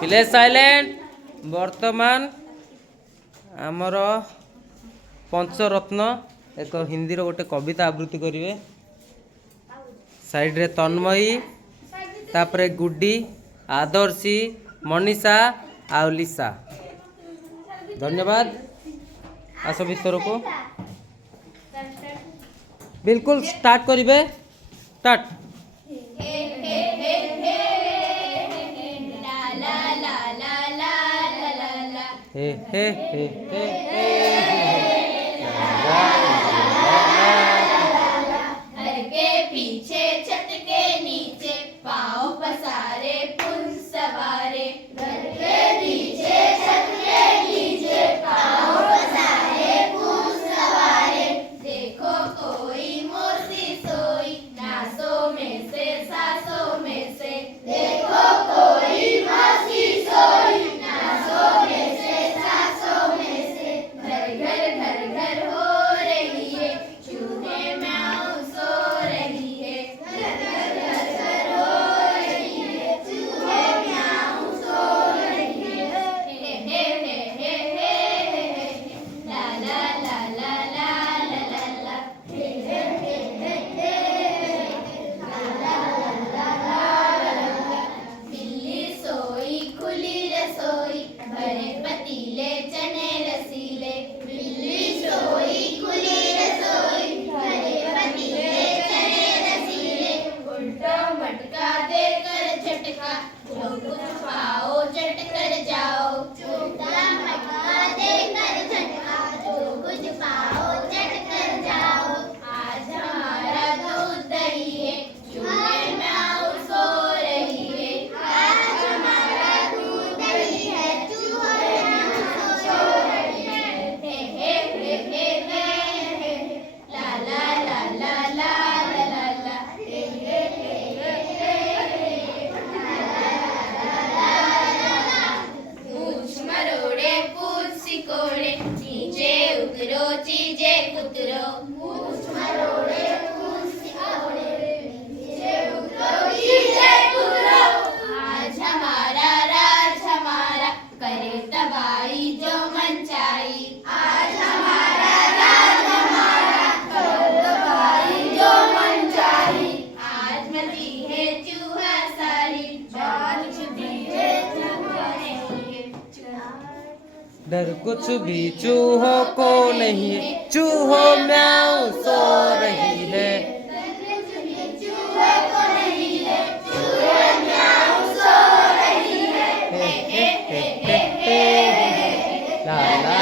Play silent. वर्तमान आमर पंचरत्न एक हिंदी गोटे कविता आवृत्ति करेंगे। साइड रे तन्मयी तापरे गुड्डी आदर्शी मनीषा आ लिसा। धन्यवाद। आस भीतर को बिल्कुल स्टार्ट करिवे। स्टार्ट। हे हे हे हे घर के पीछे छत के नीचे पाँव पसारे पुन सवारे। घर के पीछे छत के नीचे पाँव पसारे पुन सवारे। देखो कोई मोसी सोई नासों में से सासों में से। देखो कोई मोसी सोई नासों में से सासों में से। घर घर घर घर हो रही है चूहे म्याऊं सो रही है। घर घर घर घर हो रही है चूहे म्याऊं सो रही है। हे हे हे हे हे हे ला ला ला ला ला ला ला ला। हे हे हे हे हे ला ला ला ला ला ला। बिल्ली सोई खुली रसोई भरे पतीले चने रसीले। बिल्ली सोई खुली रसोई भरे पतीले चने रसीले। उल्टा मटका देकर झटका जो कुछ पाओ चट कर जाओ। उल्टा मटका देकर झटका जो कुछ पाओ चट कर जाओ। आज हमारा दूध दही है चूहे म्याऊं सो रही है। आज हमारा दूध दही है चूहे म्याऊं सो रही है। हे हे हे हे हे हे ला ला ला ला ला ला ला ला। हे हे हे हे हे ला ला ला ला ला। पूछ मरोड़े पूछ सिकोड़े नीचे उतरो चीजे कुतरो। पूछ मरोड़े पूछ सिकोड़े नीचे उतरो चीजे कुतरो। आज हमारा राज हमारा करे तबाही जो मनचाही। आज हमारा राज हमारा करे तबाही जो मनचाही। आज मची है चूहा सारी आज छुपी है चूहा नहीं है। डर कुछ भी चूहों को नहीं है। चूहों म्याऊं सो रही है। चूहे को नहीं है चूहे म्याऊं सो रही है। हे हे हे हे हे ला ला